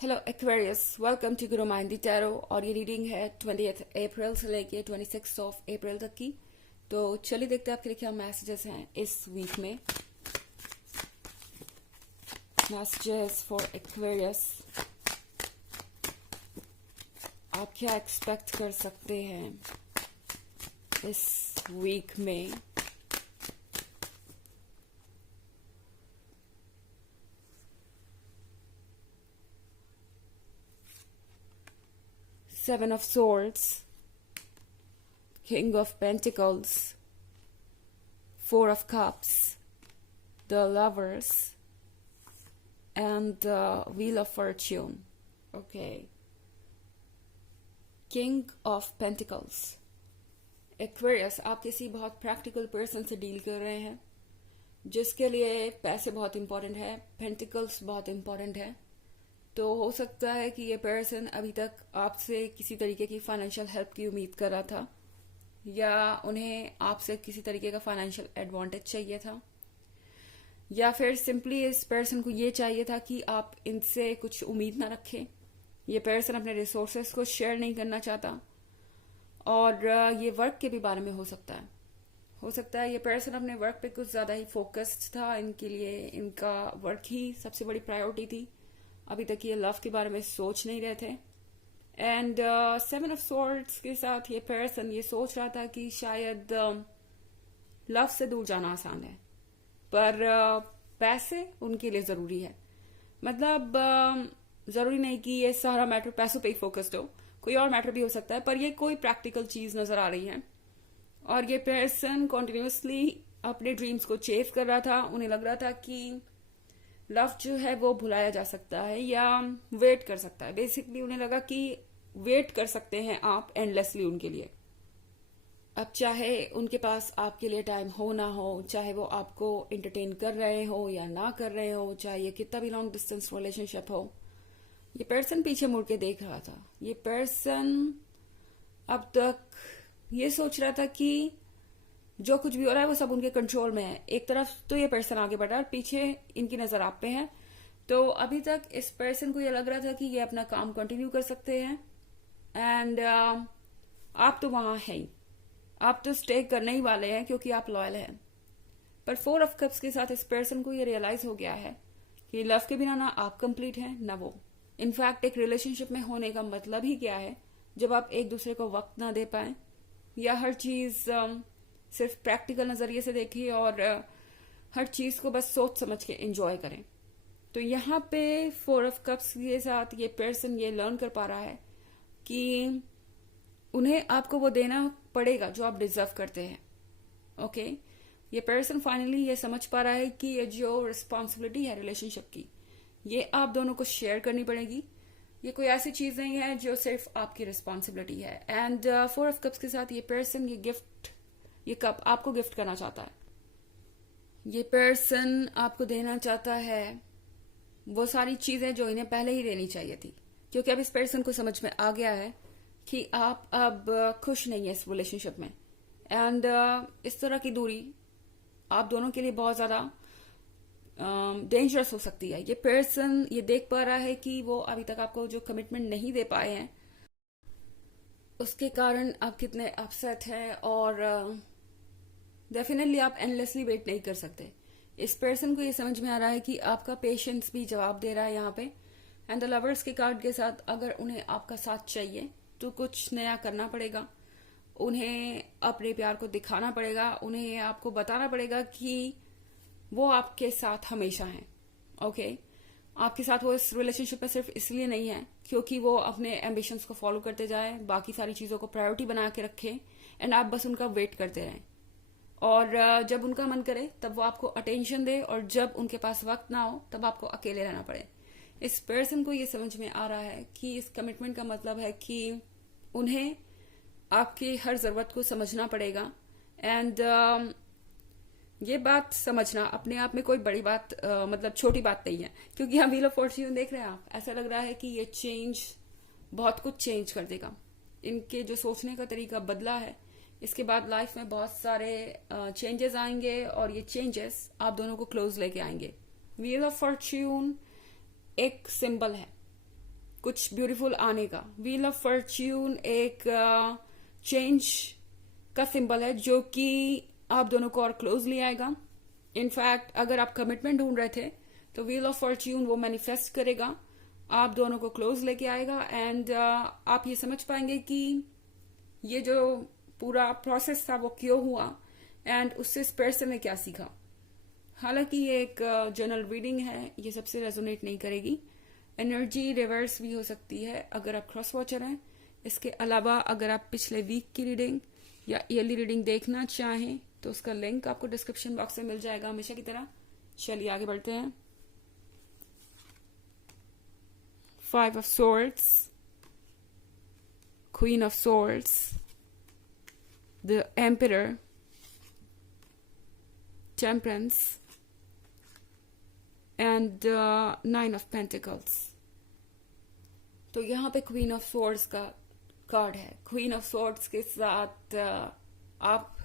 Hello Aquarius, welcome to Guru माइंडी tarot. और ये reading है 20 अप्रैल से लेके 26 अप्रैल तक की। तो चलिए देखते हैं आपके लिए क्या मैसेजेस हैं इस वीक में। मैसेजेस फॉर एक्वेरियस, आप क्या एक्सपेक्ट कर सकते हैं इस वीक में। Seven of Swords, King of Pentacles, Four of Cups, the Lovers, and the Wheel of Fortune. Okay. King of Pentacles. Aquarius, आप किसी बहुत प्रैक्टिकल पर्सन से डील कर रहे हैं जिसके लिए पैसे बहुत इंपॉर्टेंट है, पेंटिकल्स बहुत इंपॉर्टेंट है। तो हो सकता है कि ये पर्सन अभी तक आपसे किसी तरीके की फाइनेंशियल हेल्प की उम्मीद कर रहा था, या उन्हें आपसे किसी तरीके का फाइनेंशियल एडवांटेज चाहिए था, या फिर सिंपली इस पर्सन को ये चाहिए था कि आप इनसे कुछ उम्मीद ना रखें। ये पर्सन अपने रिसोर्सेस को शेयर नहीं करना चाहता, और ये वर्क के भी बारे में हो सकता है ये पर्सन अपने वर्क पे कुछ ज़्यादा ही फोकस्ड था। इनके लिए इनका वर्क ही सबसे बड़ी प्रायोरिटी थी। अभी तक ये लव के बारे में सोच नहीं रहे थे। एंड सेवन ऑफ सॉर्ड्स के साथ ये पर्सन ये सोच रहा था कि शायद लव से दूर जाना आसान है, पर पैसे उनके लिए ज़रूरी है। मतलब ज़रूरी नहीं कि ये सारा मैटर पैसों पे ही फोकस्ड हो, कोई और मैटर भी हो सकता है, पर ये कोई प्रैक्टिकल चीज़ नज़र आ रही है। और ये पर्सन कॉन्टिन्यूसली अपने ड्रीम्स को चेस कर रहा था। उन्हें लग रहा था कि लव जो है वो भुलाया जा सकता है या वेट कर सकता है। बेसिकली उन्हें लगा कि वेट कर सकते हैं आप एंडलेसली उनके लिए। अब चाहे उनके पास आपके लिए टाइम हो ना हो, चाहे वो आपको एंटरटेन कर रहे हो या ना कर रहे हो, चाहे ये कितना भी लॉन्ग डिस्टेंस रिलेशनशिप हो, ये पर्सन पीछे मुड़ के देख रहा था। ये पर्सन अब तक ये सोच रहा था कि जो कुछ भी हो रहा है वो सब उनके कंट्रोल में है। एक तरफ तो ये पर्सन आगे बढ़ रहा है और पीछे इनकी नजर आप पे है। तो अभी तक इस पर्सन को ये लग रहा था कि ये अपना काम कंटिन्यू कर सकते हैं, एंड आप तो वहां है ही, आप तो स्टे करने ही वाले हैं क्योंकि आप लॉयल हैं। पर फोर ऑफ कप्स के साथ इस पर्सन को ये रियलाइज हो गया है कि लव के बिना ना आप कंप्लीट हैं ना वो। इनफैक्ट एक रिलेशनशिप में होने का मतलब ही क्या है जब आप एक दूसरे को वक्त ना दे पाए, या हर चीज सिर्फ प्रैक्टिकल नजरिए से देखिए और हर चीज को बस सोच समझ के एंजॉय करें। तो यहाँ पे फोर ऑफ कप्स के साथ ये पर्सन ये लर्न कर पा रहा है कि उन्हें आपको वो देना पड़ेगा जो आप डिजर्व करते हैं। ओके, ये पर्सन फाइनली ये समझ पा रहा है कि ये जो रिस्पॉन्सिबिलिटी है रिलेशनशिप की, ये आप दोनों को शेयर करनी पड़ेगी। ये कोई ऐसी चीज नहीं है जो सिर्फ आपकी रिस्पॉन्सिबिलिटी है। एंड फोर ऑफ कप्स के साथ ये पर्सन ये कप आपको गिफ्ट करना चाहता है। ये पर्सन आपको देना चाहता है वो सारी चीजें जो इन्हें पहले ही देनी चाहिए थी, क्योंकि अब इस पर्सन को समझ में आ गया है कि आप अब खुश नहीं है इस रिलेशनशिप में। एंड इस तरह की दूरी आप दोनों के लिए बहुत ज्यादा डेंजरस हो सकती है। ये पर्सन ये देख पा रहा है कि वो अभी तक आपको जो कमिटमेंट नहीं दे पाए हैं उसके कारण आप कितने अपसेट हैं, और डेफिनेटली आप एंडलेसली वेट नहीं कर सकते। इस पर्सन को ये समझ में आ रहा है कि आपका पेशेंस भी जवाब दे रहा है यहाँ पे। एंड द लवर्स के कार्ड के साथ अगर उन्हें आपका साथ चाहिए तो कुछ नया करना पड़ेगा, उन्हें अपने प्यार को दिखाना पड़ेगा, उन्हें आपको बताना पड़ेगा कि वो आपके साथ हमेशा हैं। ओके, आपके साथ वो इस रिलेशनशिप में सिर्फ इसलिए नहीं है क्योंकि वो अपने एम्बिशंस को फॉलो करते जाए, बाकी सारी चीजों को प्रायोरिटी बना के रखें, एंड आप बस उनका वेट करते रहें। और जब उनका मन करे तब वो आपको अटेंशन दे, और जब उनके पास वक्त ना हो तब आपको अकेले रहना पड़े। इस पर्सन को ये समझ में आ रहा है कि इस कमिटमेंट का मतलब है कि उन्हें आपकी हर जरूरत को समझना पड़ेगा। एंड ये बात समझना अपने आप में कोई बड़ी बात मतलब छोटी बात नहीं है, क्योंकि हम व्हील ऑफ फॉर्च्यून देख रहे हैं। आप ऐसा लग रहा है कि ये चेंज बहुत कुछ चेंज कर देगा। इनके जो सोचने का तरीका बदला है, इसके बाद लाइफ में बहुत सारे चेंजेस आएंगे, और ये चेंजेस आप दोनों को क्लोज लेके आएंगे। व्हील ऑफ फॉर्च्यून एक सिंबल है कुछ ब्यूटीफुल आने का। व्हील ऑफ फॉर्च्यून एक चेंज का सिंबल है जो कि आप दोनों को और क्लोजली आएगा। इनफैक्ट अगर आप कमिटमेंट ढूंढ रहे थे तो व्हील ऑफ फॉर्च्यून वो मैनिफेस्ट करेगा, आप दोनों को क्लोज लेके आएगा। एंड आप ये समझ पाएंगे कि ये जो पूरा प्रोसेस था वो क्यों हुआ एंड उससे इस पर्सन ने क्या सीखा। हालांकि ये एक जनरल रीडिंग है, ये सबसे रेजोनेट नहीं करेगी। एनर्जी रिवर्स भी हो सकती है अगर आप क्रॉस वॉचर हैं। इसके अलावा अगर आप पिछले वीक की रीडिंग या ईयरली रीडिंग देखना चाहें तो उसका लिंक आपको डिस्क्रिप्शन बॉक्स में मिल जाएगा हमेशा की तरह। चलिए आगे बढ़ते हैं। 5 of Swords, Queen of Swords, the Emperor, Temperance, and 9 of Pentacles। तो यहाँ पे Queen of Swords का कार्ड है। Queen of Swords के साथ आप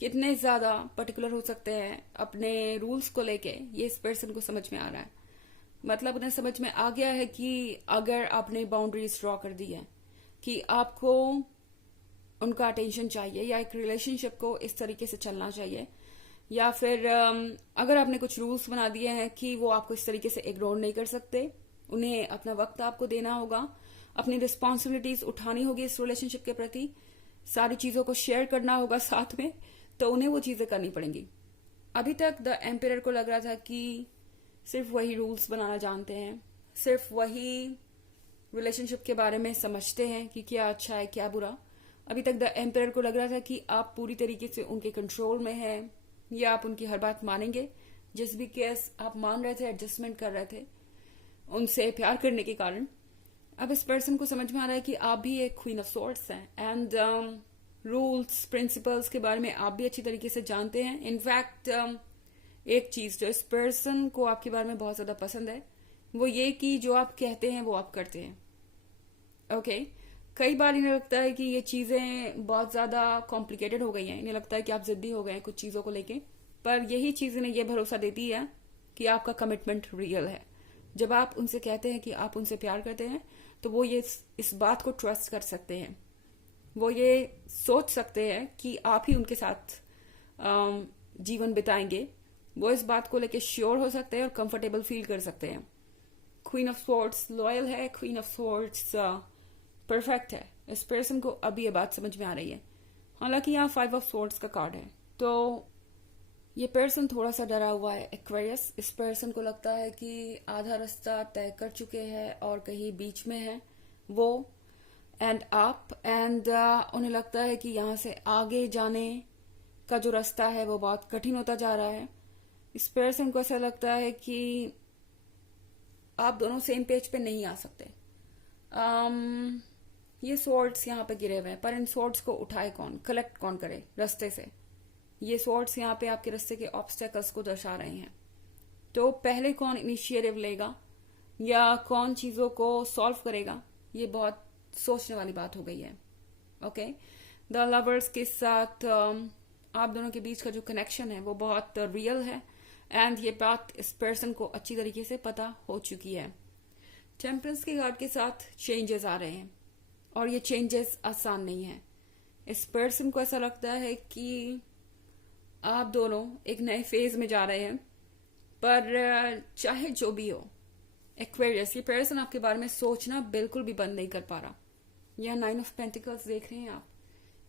कितने ज्यादा पर्टिकुलर हो सकते हैं अपने रूल्स को लेके, ये इस पर्सन को समझ में आ रहा है। मतलब उन्हें समझ में आ गया है कि अगर आपने बाउंड्रीज ड्रॉ कर दी है कि आपको उनका अटेंशन चाहिए या एक रिलेशनशिप को इस तरीके से चलना चाहिए, या फिर अगर आपने कुछ रूल्स बना दिए हैं कि वो आपको इस तरीके से इग्नोर नहीं कर सकते, उन्हें अपना वक्त आपको देना होगा, अपनी रिस्पॉन्सिबिलिटीज उठानी होगी इस रिलेशनशिप के प्रति, सारी चीजों को शेयर करना होगा साथ में, तो उन्हें वो चीजें करनी पड़ेंगी। अभी तक द एम्पायर को लग रहा था कि सिर्फ वही रूल्स बनाना जानते हैं, सिर्फ वही रिलेशनशिप के बारे में समझते हैं कि क्या अच्छा है क्या बुरा। अभी तक द एम्पायर को लग रहा था कि आप पूरी तरीके से उनके कंट्रोल में हैं या आप उनकी हर बात मानेंगे। जिस भी केस आप मान रहे थे, एडजस्टमेंट कर रहे थे उनसे प्यार करने के कारण, अब इस पर्सन को समझ में आ रहा है कि आप भी एक क्वीन ऑफ सॉर्ड्स हैं एंड रूल्स प्रिंसिपल्स के बारे में आप भी अच्छी तरीके से जानते हैं। इनफैक्ट एक चीज जो इस पर्सन को आपके बारे में बहुत ज्यादा पसंद है वो ये कि जो आप कहते हैं वो आप करते हैं। ओके कई बार इन्हें लगता है कि ये चीजें बहुत ज्यादा कॉम्प्लिकेटेड हो गई हैं, इन्हें लगता है कि आप जिद्दी हो गए हैं कुछ चीजों को लेके, पर यही चीज इन्हें ये भरोसा देती है कि आपका कमिटमेंट रियल है। जब आप उनसे कहते हैं कि आप उनसे प्यार करते हैं तो वो ये इस बात को ट्रस्ट कर सकते हैं, वो ये सोच सकते हैं कि आप ही उनके साथ जीवन बिताएंगे। वो इस बात को लेके श्योर हो सकते हैं और कंफर्टेबल फील कर सकते हैं। क्वीन ऑफ स्वॉर्ड्स लॉयल है, क्वीन ऑफ स्वॉर्ड्स परफेक्ट है। इस पर्सन को अभी ये बात समझ में आ रही है। हालांकि यहाँ 5 ऑफ स्वॉर्ड्स का कार्ड है, तो ये पर्सन थोड़ा सा डरा हुआ है। एक्वेरियस, इस पर्सन को लगता है कि आधा रास्ता तय कर चुके हैं और कहीं बीच में है वो एंड आप, एंड उन्हें लगता है कि यहाँ से आगे जाने का जो रास्ता है वो बहुत कठिन होता जा रहा है। इस पर्सन को ऐसा लगता है कि आप दोनों सेम पेज पे नहीं आ सकते। ये स्वॉर्ड्स यहाँ पे गिरे हुए हैं, पर इन स्वॉर्ड्स को उठाए कौन, कलेक्ट कौन करे रास्ते से। ये स्वॉर्ड्स यहाँ पे आपके रास्ते के ऑब्स्टेकल्स को दर्शा रहे हैं। तो पहले कौन इनिशिएटिव लेगा या कौन चीजों को सॉल्व करेगा, ये बहुत सोचने वाली बात हो गई है। ओके द लवर्स के साथ आप दोनों के बीच का जो कनेक्शन है वो बहुत रियल है एंड ये बात इस पर्सन को अच्छी तरीके से पता हो चुकी है। टेम्परेंस के कार्ड के साथ चेंजेस आ रहे हैं और ये चेंजेस आसान नहीं है। इस पर्सन को ऐसा लगता है कि आप दोनों एक नए फेज में जा रहे हैं, पर चाहे जो भी हो एक्वेरियस, ये पर्सन आपके बारे में सोचना बिल्कुल भी बंद नहीं कर पा रहा। यह 9 ऑफ पेंटिकल्स देख रहे हैं आप।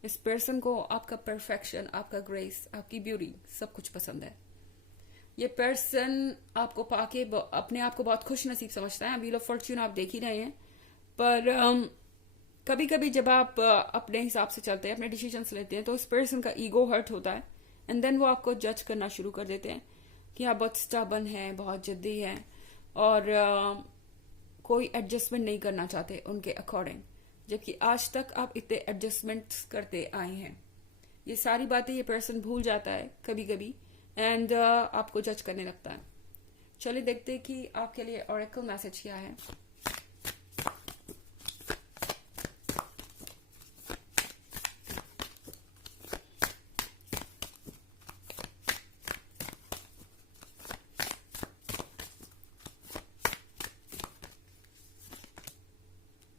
इस पर्सन को आपका परफेक्शन, आपका ग्रेस, आपकी ब्यूटी सब कुछ पसंद है। ये पर्सन आपको पाके अपने आप को बहुत खुश नसीब समझता है। व्हील ऑफ फॉर्च्यून आप देख ही रहे हैं, पर कभी कभी जब आप अपने हिसाब से चलते हैं, अपने डिसीजंस लेते हैं, तो इस पर्सन का ईगो हर्ट होता है एंड देन वो आपको जज करना शुरू कर देते हैं कि आप बहुत स्टबर्न हैं, बहुत जिद्दी हैं और कोई एडजस्टमेंट नहीं करना चाहते उनके अकॉर्डिंग, जबकि आज तक आप इतने एडजस्टमेंट करते आए हैं। ये सारी बातें ये पर्सन भूल जाता है कभी कभी एंड आपको जज करने लगता है। चलिए देखते हैं कि आपके लिए ऑरेकल मैसेज क्या है।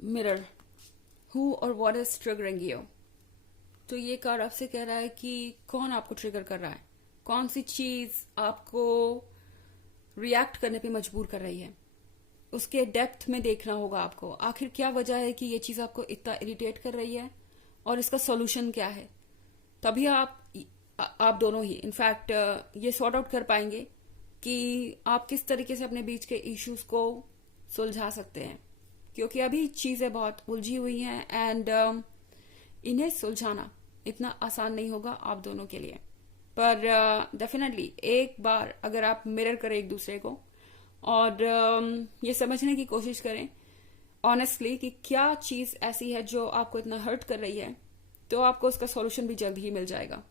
मिरर, हु और व्हाट इज ट्रिगरिंग यू। तो ये कार्ड आपसे कह रहा है कि कौन आपको ट्रिगर कर रहा है, कौन सी चीज आपको रिएक्ट करने पे मजबूर कर रही है। उसके डेप्थ में देखना होगा आपको, आखिर क्या वजह है कि ये चीज आपको इतना इरिटेट कर रही है और इसका सोल्यूशन क्या है। तभी आप दोनों ही इनफैक्ट ये सॉर्ट आउट कर पाएंगे कि आप किस तरीके से अपने बीच के इश्यूज को सुलझा सकते हैं, क्योंकि अभी चीजें बहुत उलझी हुई हैं एंड इन्हें सुलझाना इतना आसान नहीं होगा आप दोनों के लिए। पर डेफिनेटली एक बार अगर आप मिरर करें एक दूसरे को और ये समझने की कोशिश करें ऑनेस्टली कि क्या चीज ऐसी है जो आपको इतना हर्ट कर रही है, तो आपको उसका सॉल्यूशन भी जल्द ही मिल जाएगा,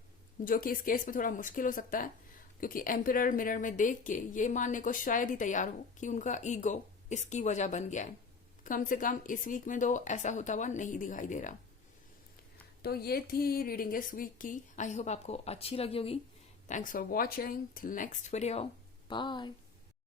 जो कि इस केस में थोड़ा मुश्किल हो सकता है, क्योंकि एम्पिरर मिरर में देख के ये मानने को शायद ही तैयार हो कि उनका ईगो इसकी वजह बन गया है। कम से कम इस वीक में तो ऐसा होता हुआ नहीं दिखाई दे रहा। तो ये थी रीडिंग इस वीक की। आई होप आपको अच्छी लगी होगी। Thanks for watching. Till next video, bye.